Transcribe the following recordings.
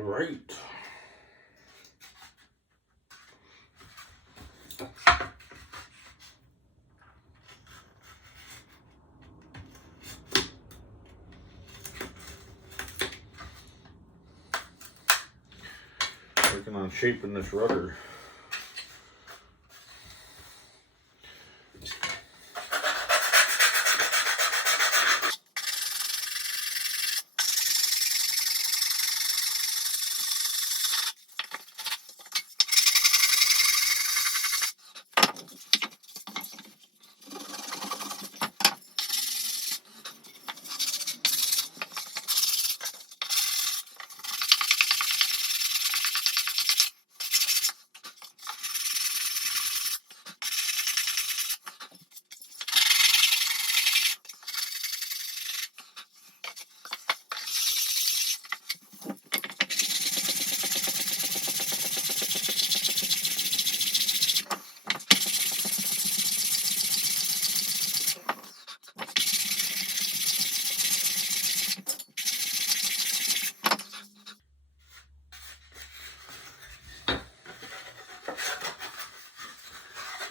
Right. Working on shaping this rudder.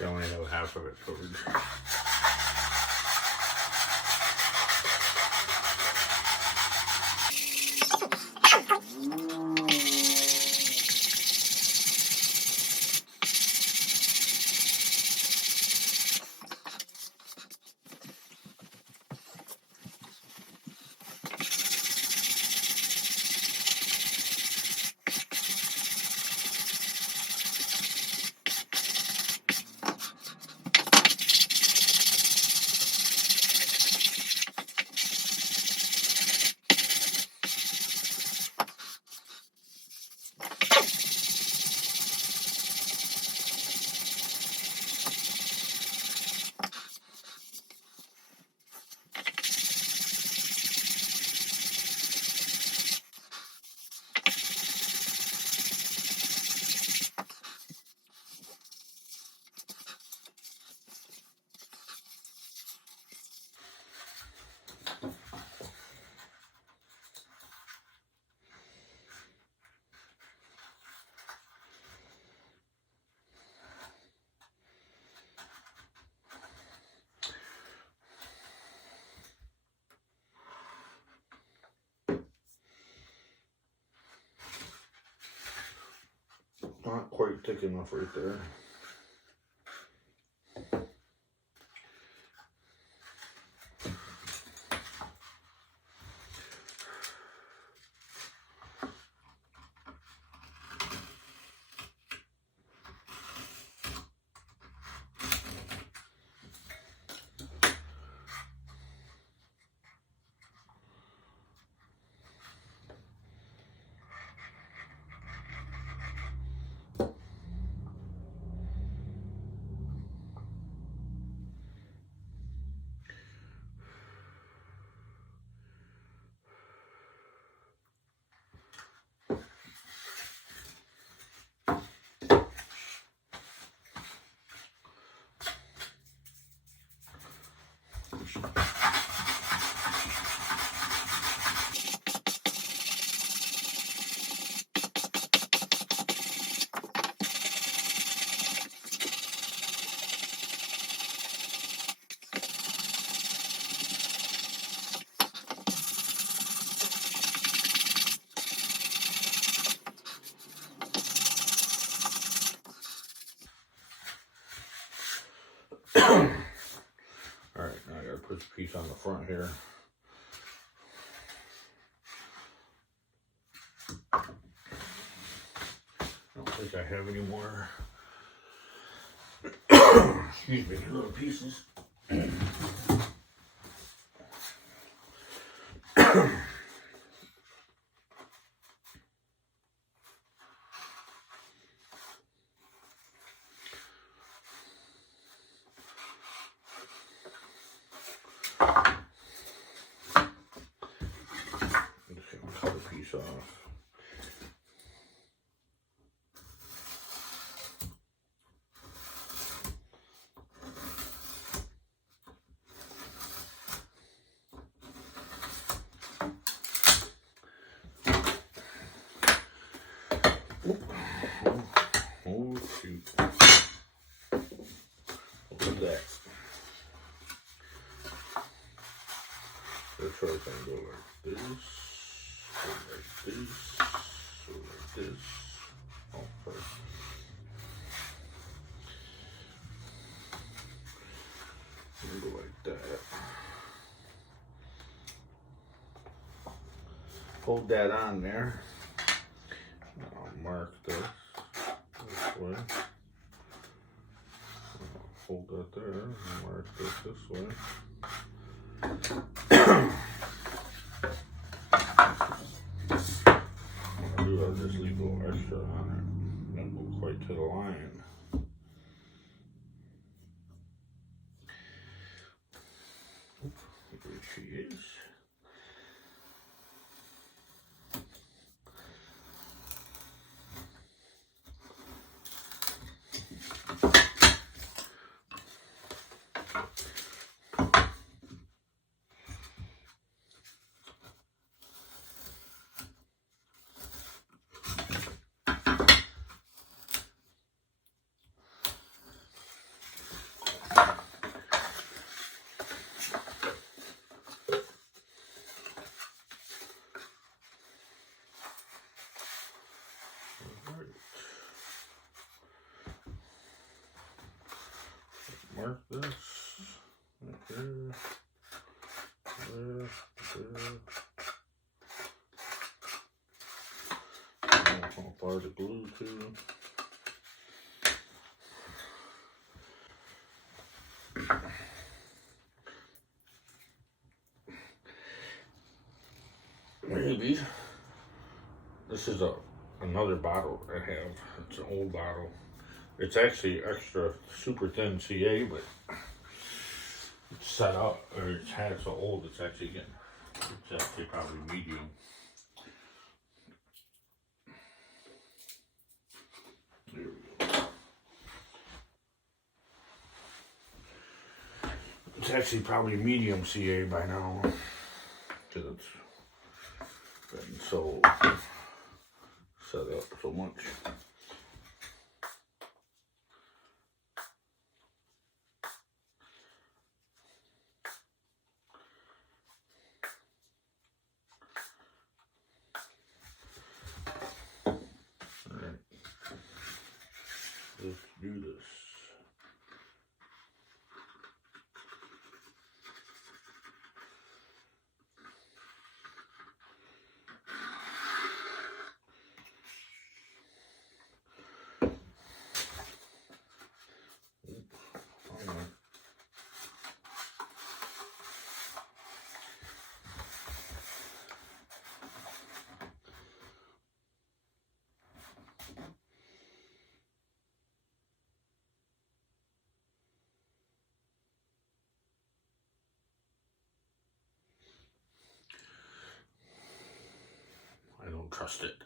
I only have half of it covered. Not quite thick enough right there. Alright, now I gotta put this piece on the front here. I don't think I have any more excuse me, little pieces. Cut a piece off. Let's try to go like this, go like this, go like this. Oh, sorry. And go like that. Hold that on there. I'll mark this way. I'll hold that there and mark this way. What I'll do, I'll just leave a little extra on it. Don't go quite to the line. There she is. Mark this right there, there. I'll apply the glue too. Maybe this is another bottle I have. It's an old bottle. It's actually extra super thin CA, but it's set up, or it's had so old it's actually probably medium. There we go. It's actually probably medium CA by now, because it's been so set up so much. Let's do this. I don't trust it.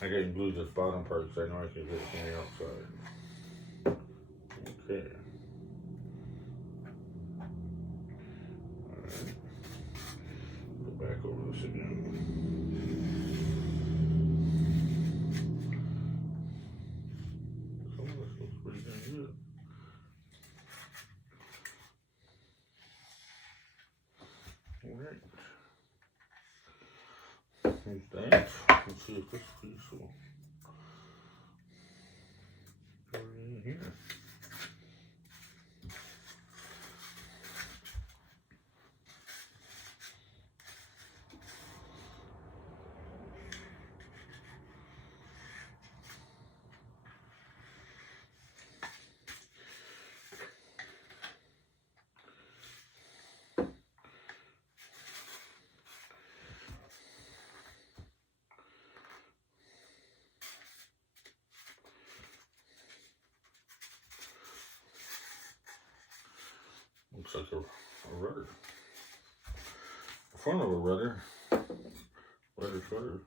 I didn't glue this bottom part because I know I can get it from the outside. Okay. Alright. Go back over this again. Some of this looks pretty dang good. Alright. Here's that. Let's see if this piece will go in here. Looks like a rudder. The front of a rudder. Rudder shutter.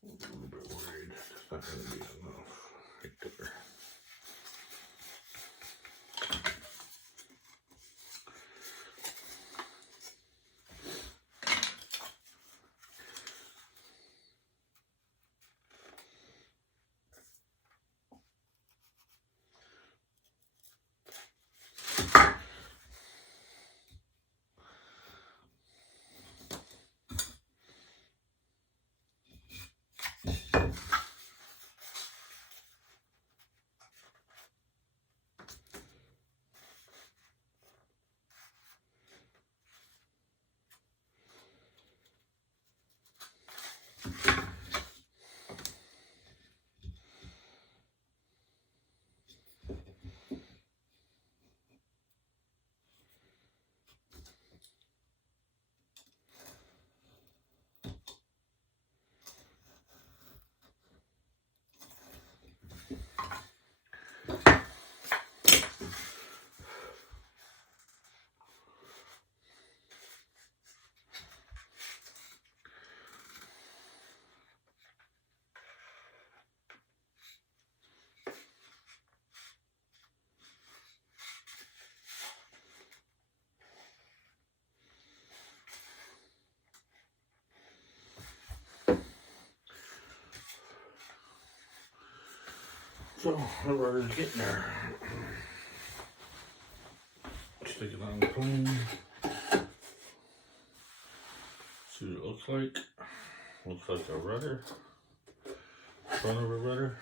I'm a little bit worried it's not going to be enough right there. So the rudder's getting there. Stick it on clean. See what it looks like. Looks like a rudder. Front of a rudder.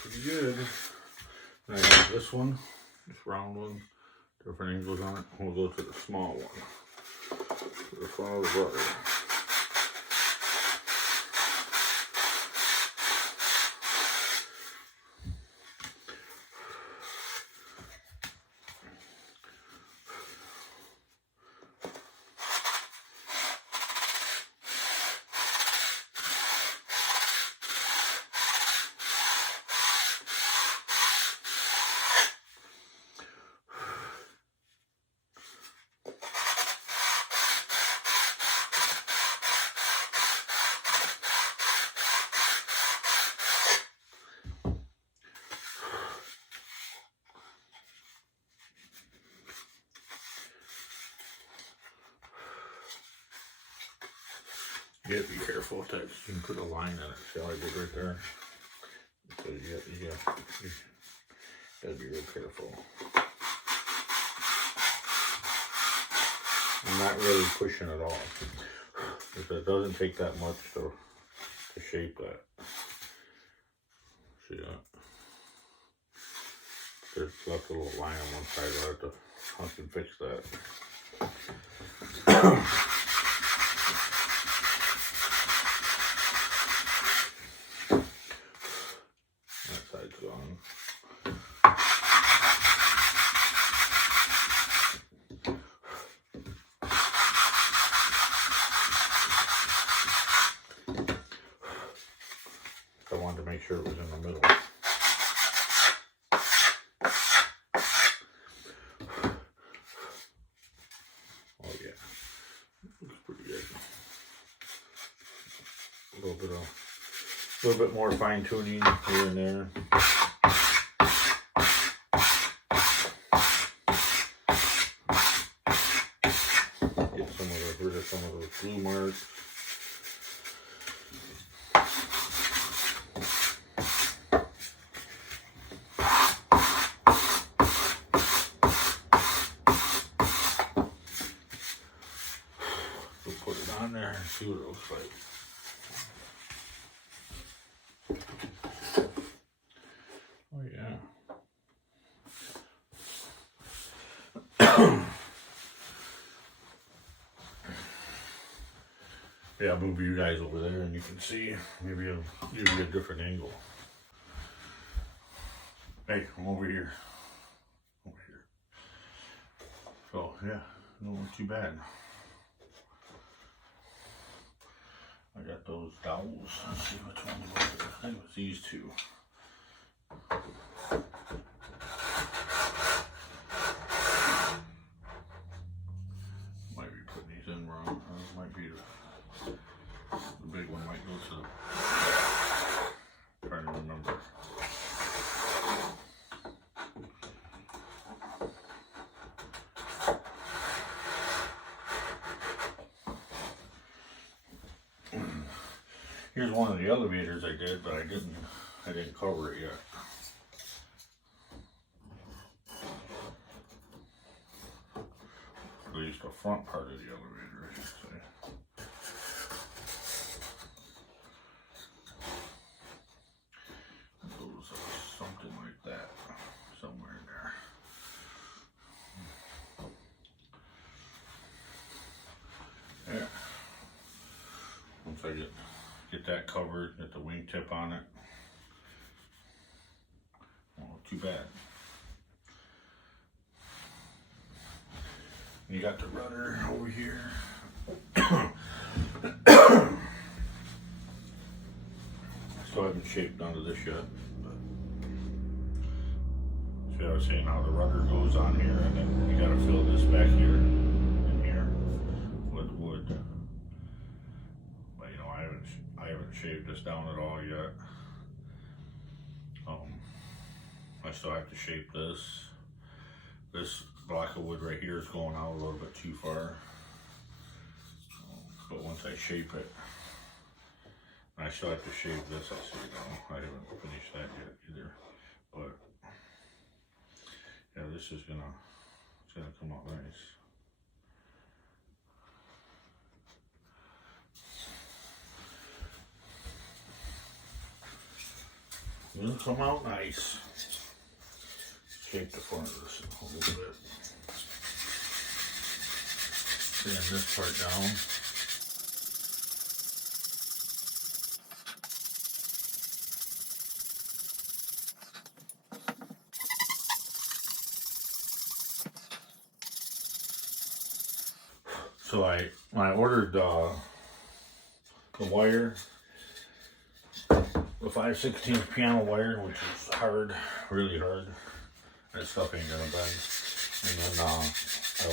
Pretty good. I have this one, this round one, different angles on it. We'll go to the small one, to the front of the rudder. You gotta be careful with that. You can put a line in it. See how I did right there? So you gotta be real careful. I'm not really pushing at all. Because it doesn't take that much to shape that. See that? There's left a little line on one side. I have to fix that. That side's gone. I wanted to make sure it was in the middle. Oh yeah, looks pretty good. A little bit more fine tuning here and there. Get rid of some of those glue marks. see what it looks like. Oh yeah. Yeah, I'll move you guys over there and you can see, maybe I'll give you a different angle. Hey, I'm over here. Over here. So, yeah, don't look too bad. I got those dowels. Let's see which one was it. I think it was these two. Might be putting these in wrong. Might be the big one might go to the... Trying to remember. Here's one of the elevators I did, but I didn't cover it yet. At least the front part of the elevator, I should say. It goes something like that, somewhere in there. Yeah. Once I get that covered, get the wingtip on it. Oh, too bad. You got the rudder over here. Still haven't shaped none of this yet. See, I was saying how the rudder goes on here, and then you gotta fill this back here and here with wood. But you know, I haven't shaved this down at all yet. I still have to shape this. This block of wood right here is going out a little bit too far. But once I shape it, I still have to shape this. I see now. I haven't finished that yet either. But yeah, this is it's gonna come out nice. It'll come out nice. Shape the front of this a little bit. Sand this part down. So I ordered the wire, the 5/16 piano wire, which is hard, really hard. That stuff ain't gonna bend. And then I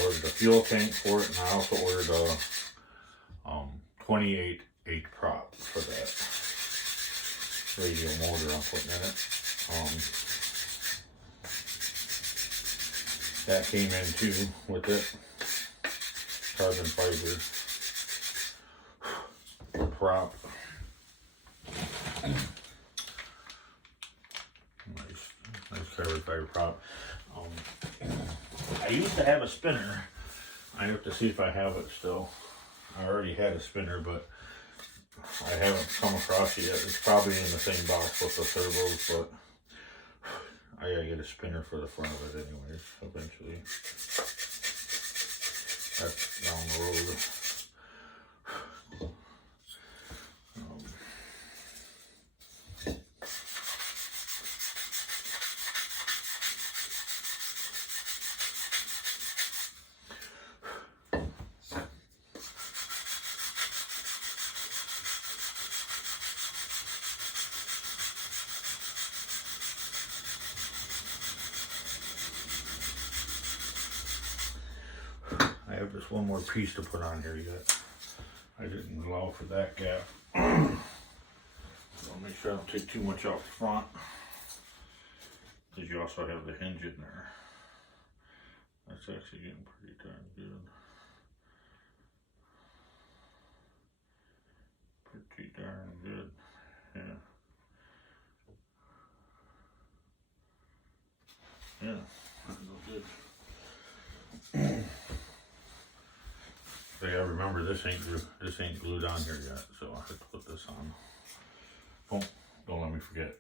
ordered a fuel tank for it, and I also ordered a 28/8 prop for that radial motor I'm putting in it. That came in too with it. Carbon fiber prop. Nice carbon fiber prop. I used to have a spinner. I have to see if I have it still. I already had a spinner, but I haven't come across it yet. It's probably in the same box with the turbos, but I gotta get a spinner for the front of it anyways, eventually. That's down the road. I have just one more piece to put on here yet. I didn't allow for that gap. So I'll make sure I don't take too much off the front. Because you also have the hinge in there. That's actually getting pretty darn good. Pretty darn good. Yeah. Yeah, that'll go good. I remember remember this ain't glued on here yet, so I have to put this on. Oh, don't let me forget.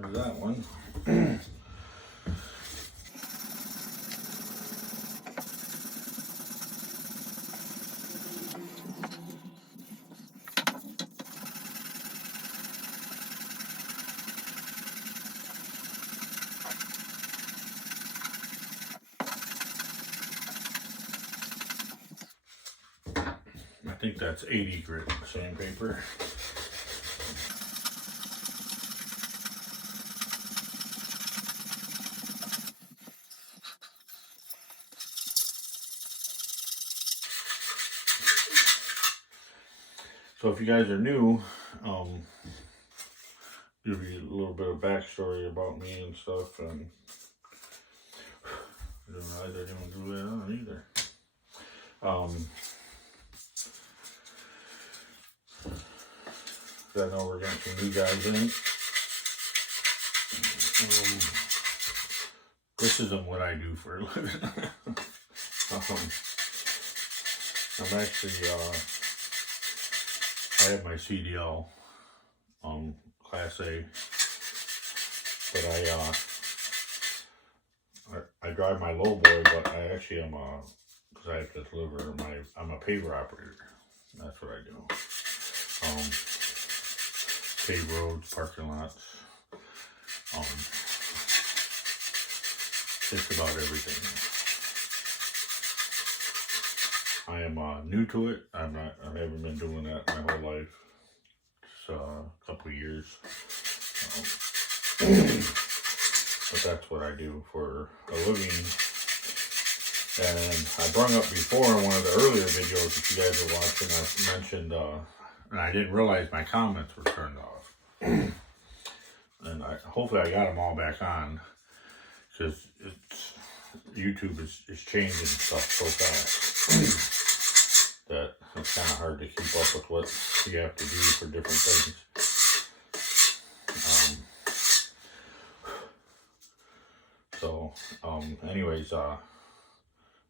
There's that one. I think that's 80 grit sandpaper. So if you guys are new, give you a little bit of backstory about me and stuff, and I didn't realize I didn't glue that on either. I know we're getting some new guys in. This isn't what I do for a living. I'm actually, I have my CDL, Class A, but I drive my lowboy, but I actually am because I have to deliver I'm a paver operator. That's what I do. Pave roads, parking lots, just about everything. I am new to it. I haven't been doing that my whole life. Just a couple of years. But that's what I do for a living. And I brought up before in one of the earlier videos that you guys are watching, I mentioned, and I didn't realize my comments were turned off. And hopefully I got them all back on, because YouTube is changing stuff so fast that it's kind of hard to keep up with what you have to do for different things. Anyways, I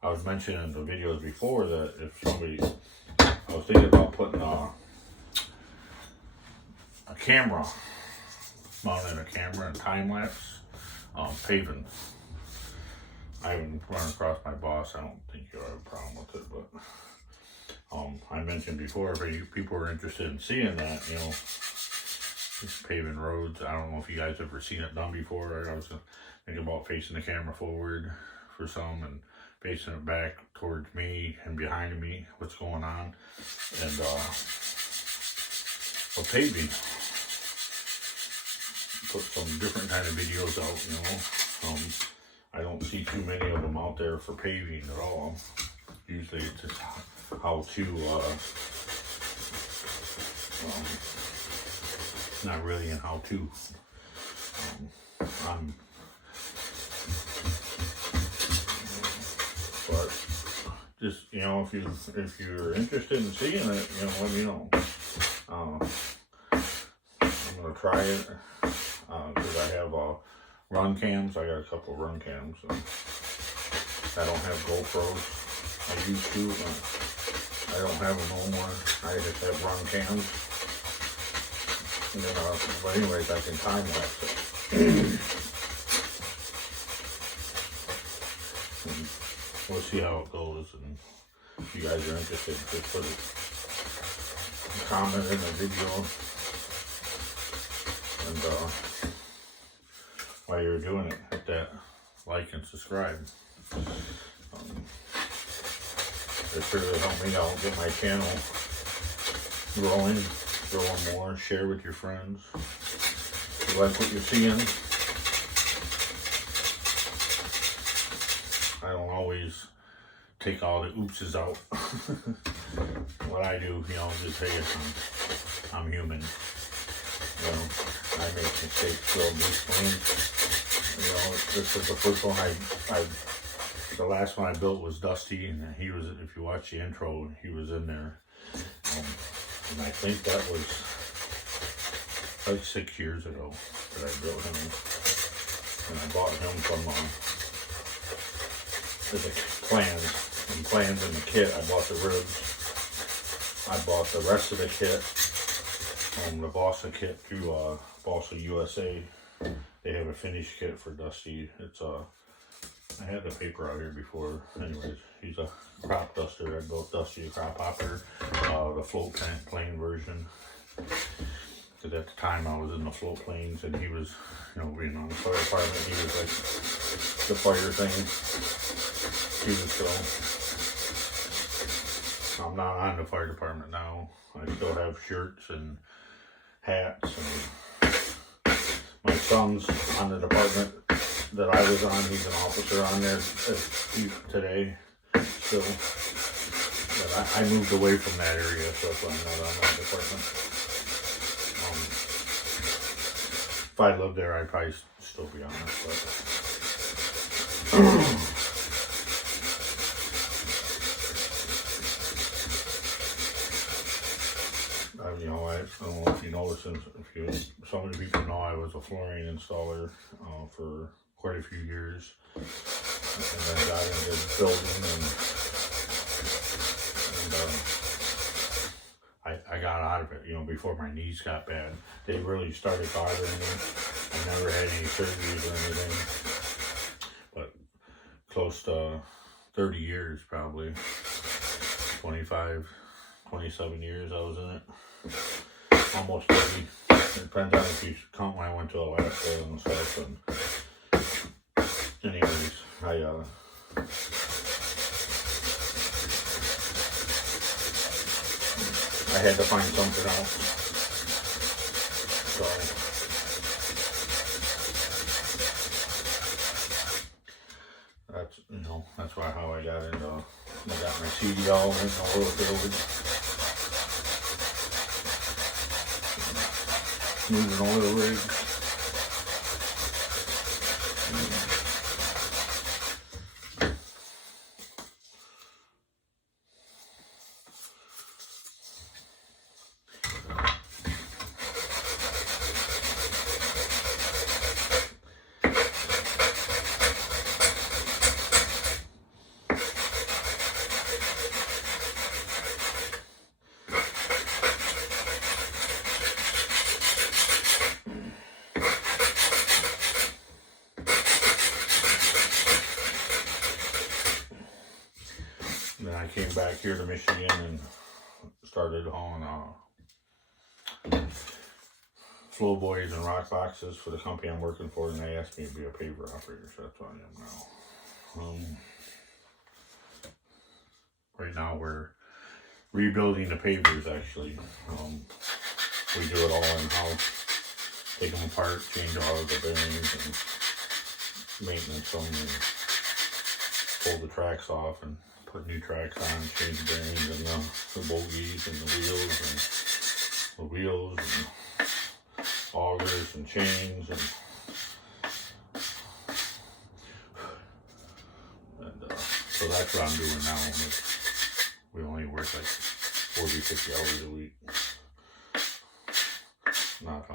was mentioning in the videos before that if somebody, I was thinking about putting a camera, mounting a camera and time lapse paving. I haven't run across my boss. I don't think you'll have a problem with it, but I mentioned before, if people are interested in seeing that, you know, just paving roads. I don't know if you guys ever seen it done before. I was thinking about facing the camera forward for some and facing it back towards me and behind me, what's going on, and paving. Put some different kind of videos out, you know. I don't see too many of them out there for paving at all. Usually it's just how to, not really in how to. But just, you know, if you're interested in seeing it, you know, let me know. I'm gonna try it because I have run cams. I got a couple of run cams. I don't have GoPros. I used to. I don't have them no more. I just have run cams. And then, but anyways, I can time lapse it. We'll see how it goes, and if you guys are interested, just put a comment in the video, and while you're doing it, hit that like and subscribe. It really help me out, get my channel growing more. Share with your friends. If you like what you're seeing, I don't always take all the oopses out. What I do, you know, just say I'm human. You know, I make mistakes, so you know, this is the first one the last one I built was Dusty, and he was, if you watch the intro, he was in there. And I think that was like 6 years ago that I built him. And I bought him from the plans in the kit. I bought the ribs. I bought the rest of the kit, the Bossa kit through Bossa USA. They have a finished kit for Dusty. It's I had the paper out here before. Anyways, he's a crop duster. I built Dusty a crop hopper, the float plane version. Because at the time I was in the float planes, and he was, you know, being on the fire department, he was like the fire thing. He was so. I'm not on the fire department now. I still have shirts and hats, and my son's on the department that I was on. He's an officer on there today still. But I moved away from that area, so that's why I'm not on that department. If I lived there, I'd probably still be on it. You know, I don't know if you noticed, some of the people know I was a flooring installer for quite a few years, and then got into building, and I got out of it, you know, before my knees got bad. They really started bothering me. I never had any surgeries or anything, but close to 30 years, probably 27 years I was in it. Almost 30. It depends on if you count when I went to Alaska and stuff. And anyways, I had to find something else. So that's, you know, that's why how I got into. I got my CDL in the oil field. Moving oil rig. Then I came back here to Michigan and started hauling flow boys and rock boxes for the company I'm working for, and they asked me to be a paver operator, so that's what I am now. Right now we're rebuilding the pavers, actually. We do it all in-house. Take them apart, change all of the bearings and maintenance them, and pull the tracks off and put new tracks on, change the bearings and the bogies and the wheels and augers and chains, and so that's what I'm doing now. We only work like 40, 50 hours a week, not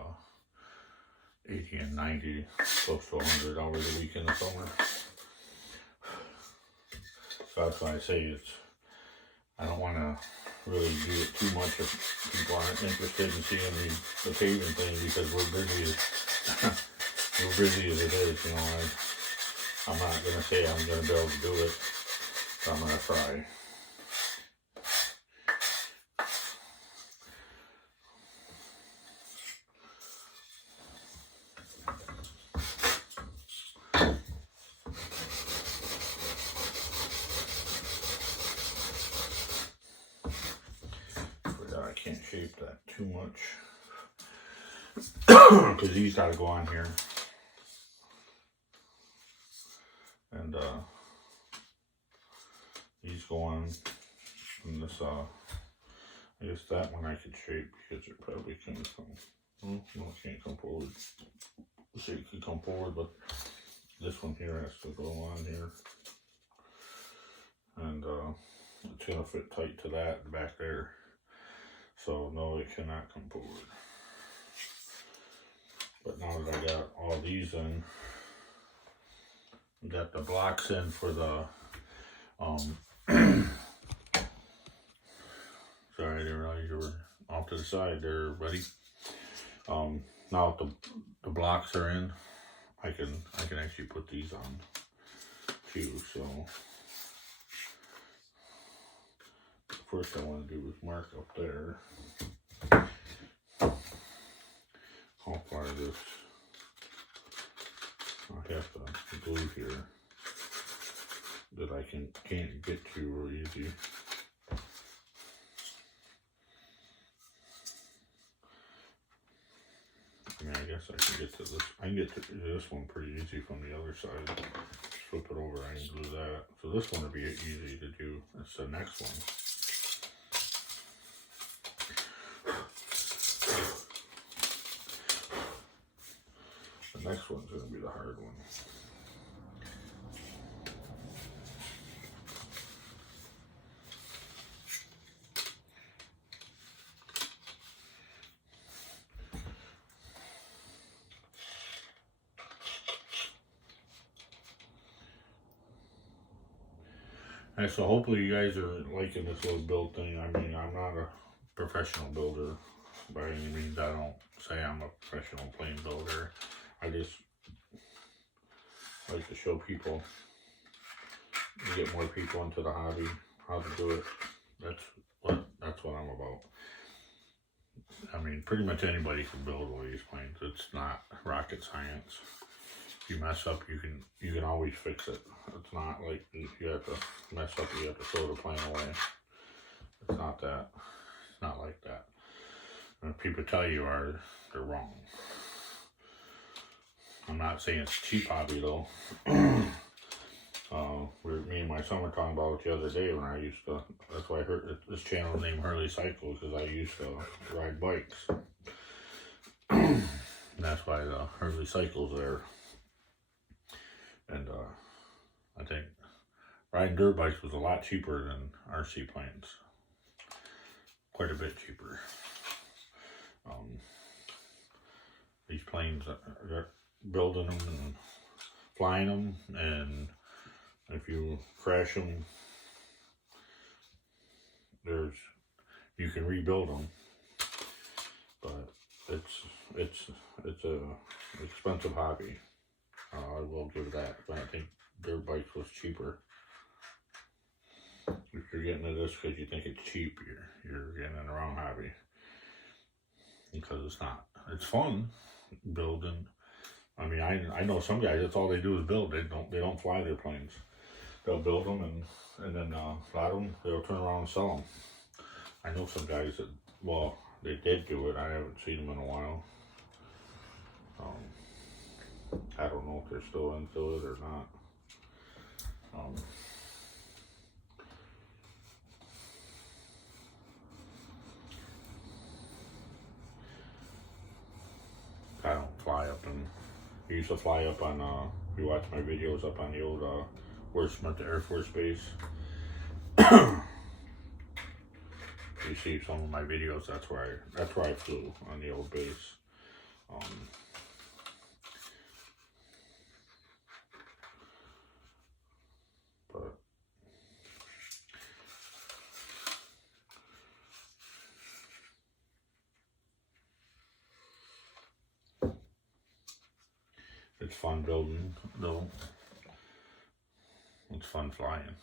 80 and 90, close to 100 hours a week in the summer. So that's why I say I don't want to really do it too much if people aren't interested in seeing the paving thing, because we're busy, you As busy as it is, you know, I'm not gonna say I'm gonna be able to do it, but I'm gonna try. But I can't shape that too much because these gotta go on here. And these go on, and this I guess that one I could shape because it probably can come. No, it can't come forward. The shape could come forward, but this one here has to go on here, and it's gonna fit tight to that back there. So no, it cannot come forward. But now that I got all these in, got the blocks in for the sorry, I didn't realize you were off to the side there, buddy. Now that the blocks are in, I can actually put these on too. So first I want to do is mark up there how far this I have to glue here that I can't get to real easy. I mean, I guess I can get to this. I can get to this one pretty easy from the other side. Just flip it over, I can glue that. So this one would be easy to do. That's the next one. The next one's going to be the hard one. Alright, so hopefully you guys are liking this little build thing. I mean, I'm not a professional builder by any means. I don't say I'm a professional plane builder. I just like to show people, get more people into the hobby, how to do it. That's what I'm about. I mean, pretty much anybody can build one of these planes. It's not rocket science. If you mess up, you can always fix it. It's not like if you have to mess up, you have to throw the plane away. It's not that. It's not like that. And if people tell you they're wrong. I'm not saying it's a cheap hobby though. Me and my son were talking about it the other day when I used to. That's why I heard this channel named Hurley Cycles, because I used to ride bikes. And that's why the Hurley Cycles there. And I think riding dirt bikes was a lot cheaper than RC planes. Quite a bit cheaper. These planes, they're building them and flying them, and if you crash them, you can rebuild them, but it's a expensive hobby. I will give that, but I think dirt bikes was cheaper. If you're getting into this because you think it's cheap, you're getting in the wrong hobby. Because it's not. It's fun building. I mean, I know some guys, that's all they do is build. They don't fly their planes. They'll build them and then fly them. They'll turn around and sell them. I know some guys that, well, they did do it. I haven't seen them in a while. I don't know if they're still into it or not. I don't fly up, and I used to fly up on, if you watch my videos up on the old Meister Air Force Base. You see some of my videos, that's where I flew on the old base. But It's fun building, though. It's fun flying.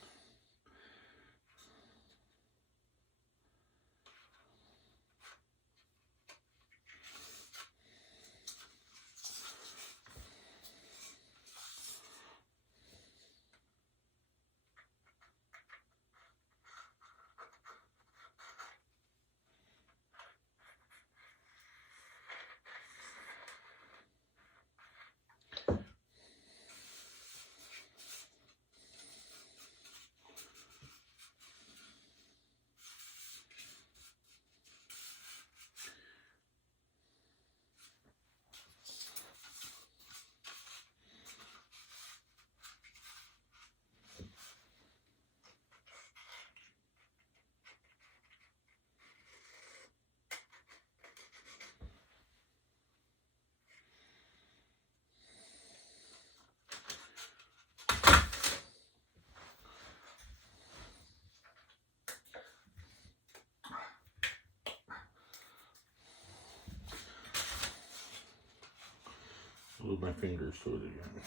Move my fingers to it again.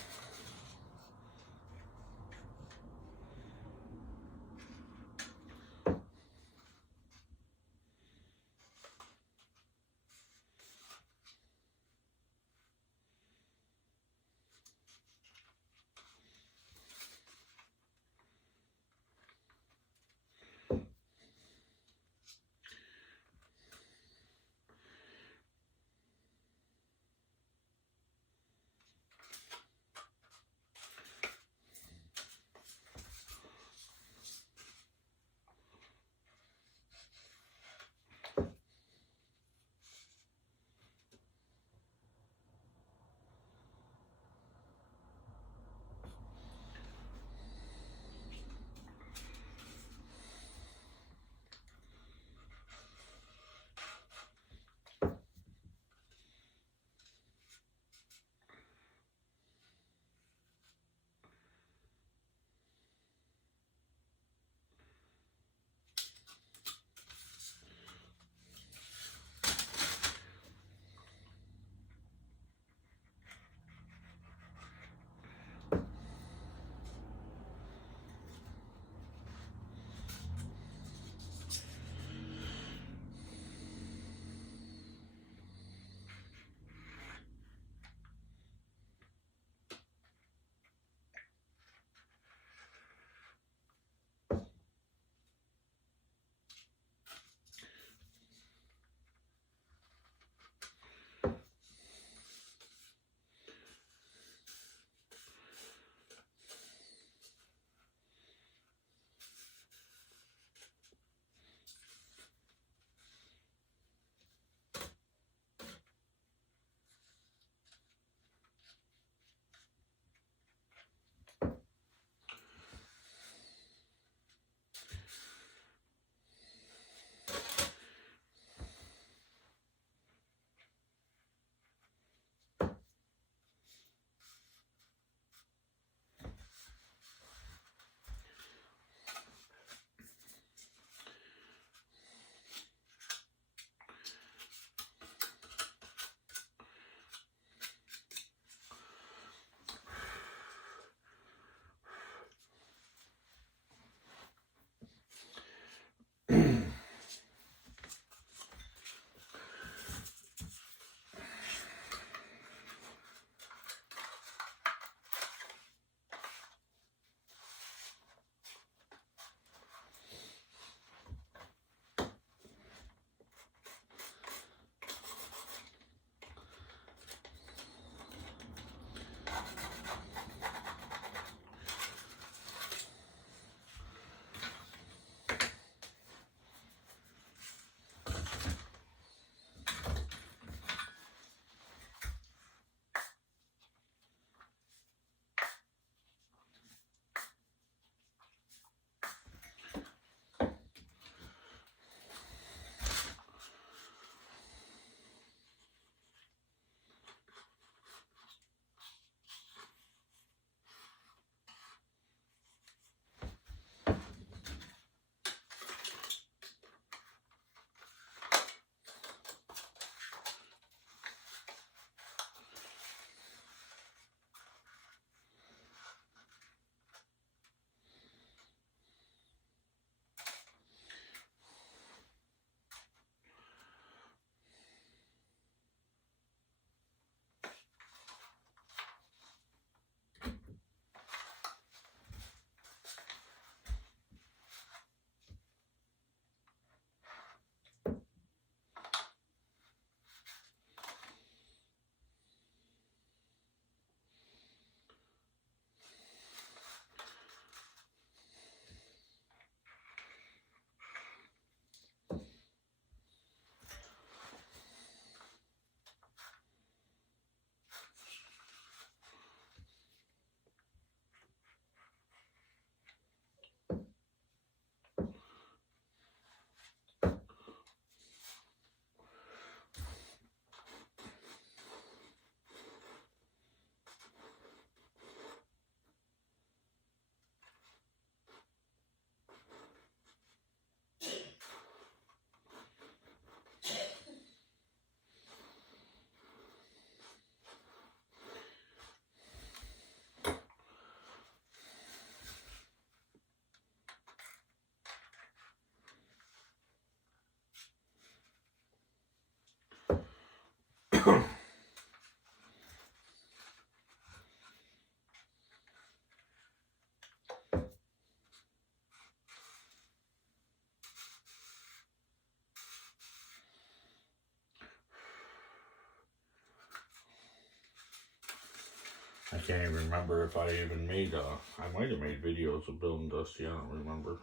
can't even remember if I even made, I might have made videos of building Dusty, I don't remember.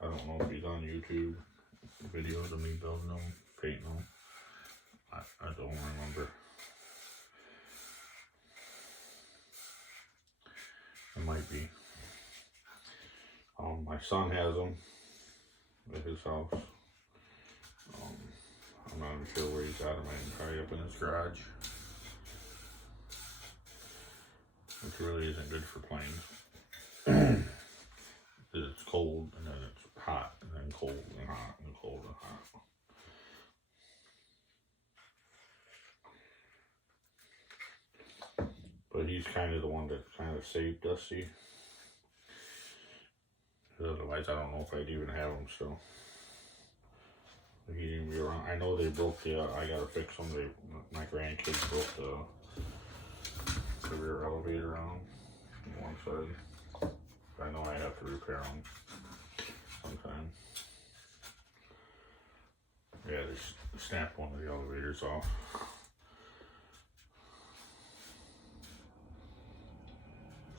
I don't know if he's on YouTube, videos of me building them, painting them. I don't remember. It might be. My son has them at his house. I'm not even sure where he's at them. Probably up in his garage. Which really isn't good for planes. It's cold and then it's hot and then cold and hot and cold and hot. But he's kind of the one that kind of saved Dusty. Otherwise, I don't know if I'd even have him still. He'd even be around. I know they broke the. I gotta fix them. My grandkids broke the rear elevator on one side. I know I have to repair them sometime. Yeah, they snapped one of the elevators off.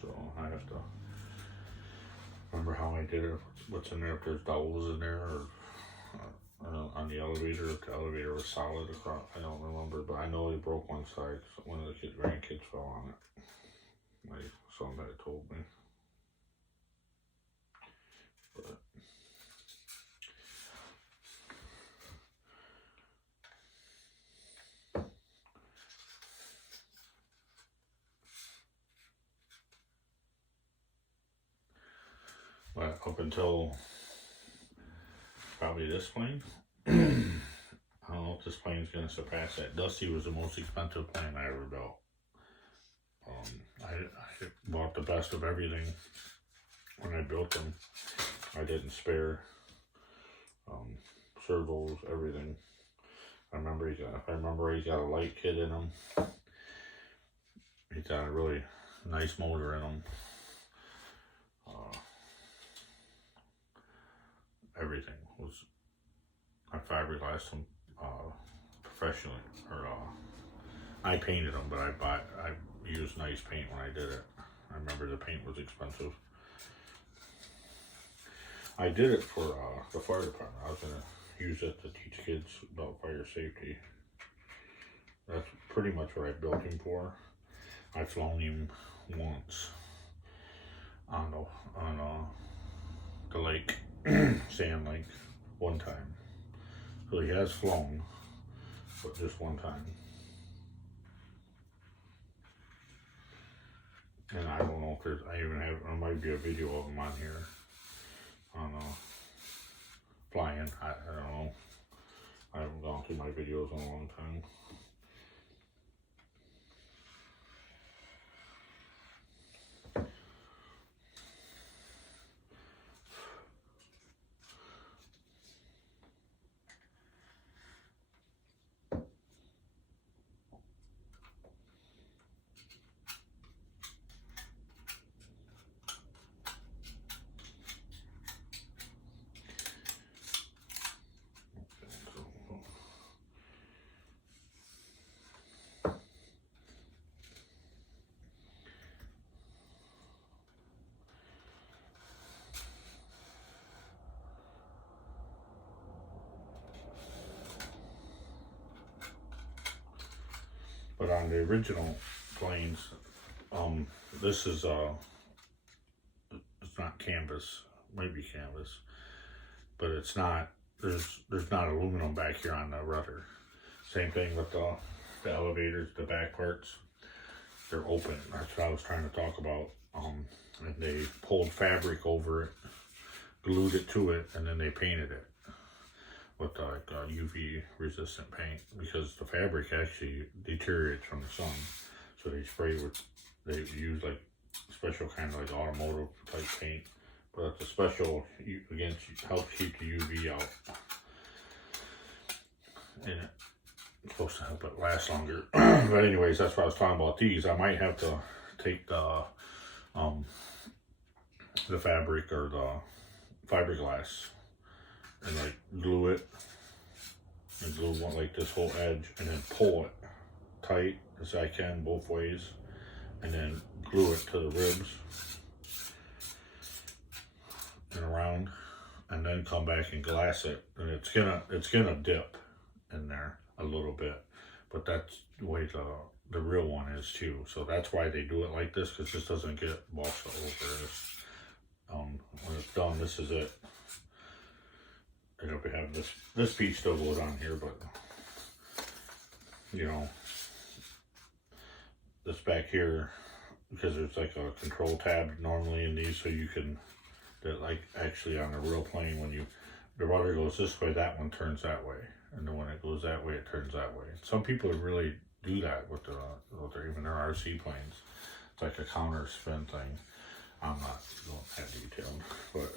So I have to remember how I did it, what's in there, if there's dowels in there, or on the elevator, if the elevator was solid across, I don't remember, but I know they broke one side, so one of the grandkids fell on it. My son had told me. But up until probably this plane, I don't know if this plane's going to surpass that. Dusty was the most expensive plane I ever built. I bought the best of everything when I built them. I didn't spare servos, everything. I remember he's got a light kit in them. He's got a really nice motor in them. Everything was, I fiberglassed them professionally, or I painted them, but I used nice paint when I did it. I remember the paint was expensive. I did it for the fire department. I was gonna use it to teach kids about fire safety. That's pretty much what I built him for. I've flown him once on the lake. Sand lake, one time. So he has flown, but just one time. And I don't know if there might be a video of him on here on flying. I don't know. I haven't gone through my videos in a long time. But on the original planes, this is it's not canvas, maybe canvas, but it's not. There's not aluminum back here on the rudder. Same thing with the elevators, the back parts. They're open. That's what I was trying to talk about. And they pulled fabric over it, glued it to it, and then they painted it with like UV resistant paint, because the fabric actually deteriorates from the sun. So they use like special kind of like automotive type paint, but it's a special helps keep the UV out, and it's supposed to help it last longer. But anyways, that's what I was talking about. These I might have to take the fabric or the fiberglass and like glue it, and glue one like this whole edge, and then pull it tight as I can both ways, and then glue it to the ribs and around, and then come back and glass it, and it's gonna dip in there a little bit, but that's the way the real one is too. So that's why they do it like this, because this doesn't get washed over. When it's done, this is it. I hope we have this piece still goes on here, but you know, this back here, because there's like a control tab normally in these, so you can, that like actually on a real plane, when the rudder goes this way, that one turns that way, and then when it goes that way, it turns that way. Some people really do that with even their RC planes. It's like a counter spin thing. I'm not going that detailed, but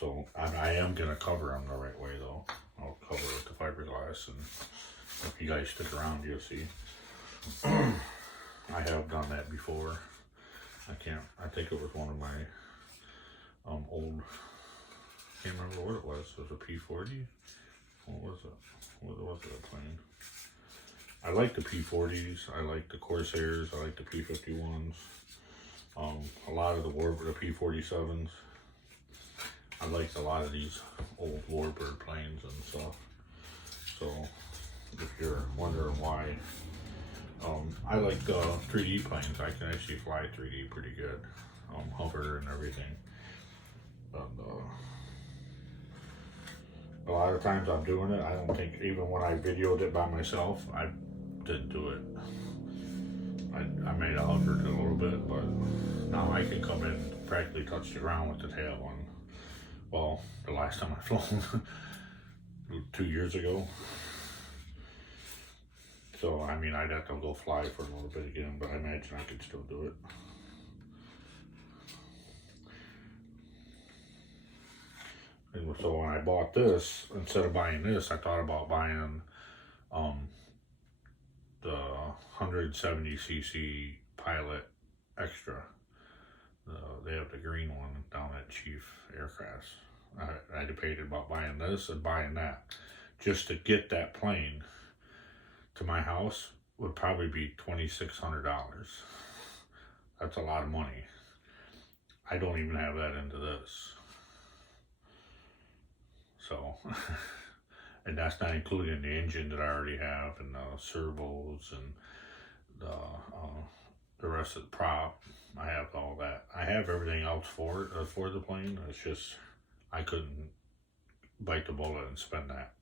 so I am gonna cover them the right way though. I'll cover it with the fiberglass, and if you guys stick around, you'll see. I have done that before. I think it was one of my old, can't remember what it was. It was a P40? What was it? What was it, a plane? I like the P40s, I like the Corsairs, I like the P51s. A lot of the P47s. I liked a lot of these old Warbird planes and stuff. So if you're wondering why, I like 3D planes. I can actually fly 3D pretty good, hover and everything. But a lot of times I'm doing it. I don't think, even when I videoed it by myself, I didn't do it. I may have hovered a little bit, but now I can come in and practically touch the ground with the tail on. Well, the last time I flew 2 years ago. So, I mean, I'd have to go fly for a little bit again, but I imagine I could still do it. And so when I bought this, instead of buying this, I thought about buying the 170cc Pilot Extra. They have the green one down at Chief Aircrafts. I debated about buying this and buying that. Just to get that plane to my house would probably be $2,600. That's a lot of money. I don't even have that into this. So, and that's not including the engine that I already have, and the servos, and the rest of the prop. I have all that. I have everything else for the plane. It's just I couldn't bite the bullet and spend that.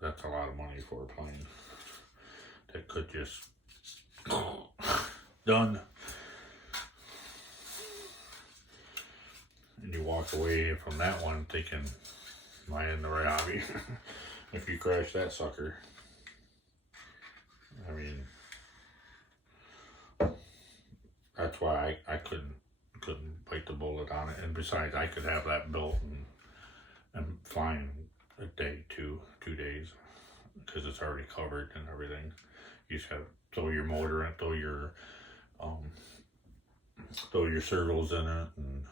That's a lot of money for a plane that could just done. And you walk away from that one thinking, am I in the right hobby? If you crash that sucker, I mean, that's why I couldn't bite the bullet on it. And besides, I could have that built and flying a day, 2 days, because it's already covered and everything. You just have to throw your motor in, throw your servos in it, and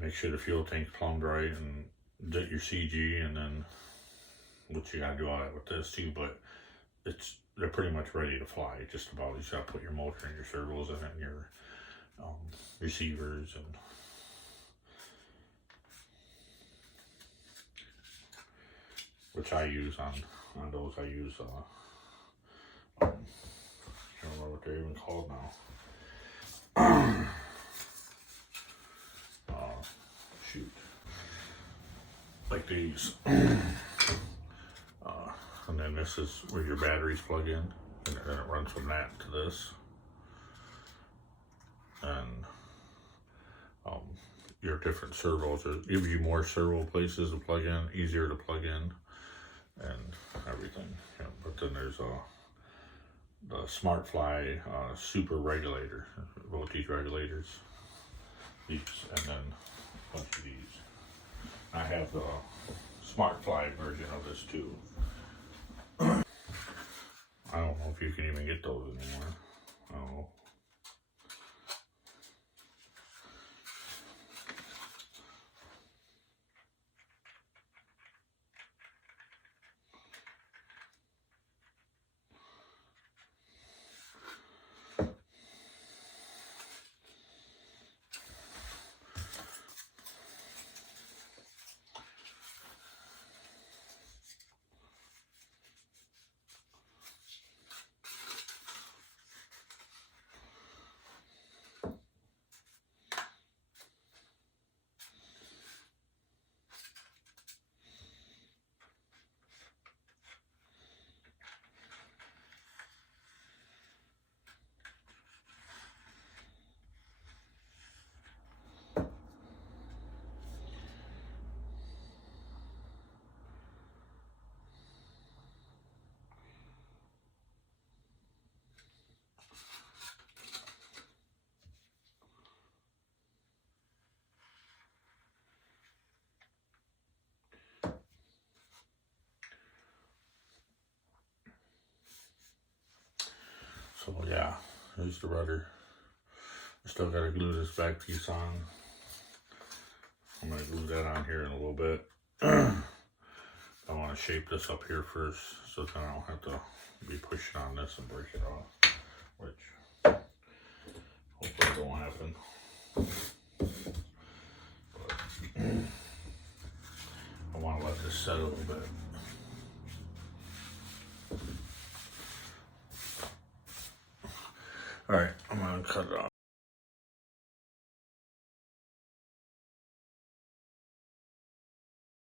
make sure the fuel tank's plumbed right, and get your CG, and then what you gotta do all that with this too. But they're pretty much ready to fly. Just about. You just gotta put your motor and your servos in it, and your receivers, and which I use on those. I use I don't remember what they're even called now. Shoot, like these. And then this is where your batteries plug in, and then it runs from that to this. And your different servos give you more servo places to plug in, easier to plug in, and everything. Yeah, but then there's the SmartFly super regulator, voltage regulators. These, and then a bunch of these. I have the SmartFly version of this too. I don't know if you can even get those anymore. I don't know. So yeah, there's the rudder. I still gotta glue this back piece on. I'm gonna glue that on here in a little bit. I want to shape this up here first, so then I don't have to be pushing on this and break it off, which hopefully won't happen. But I want to let this set a little bit. All right, I'm gonna cut it off.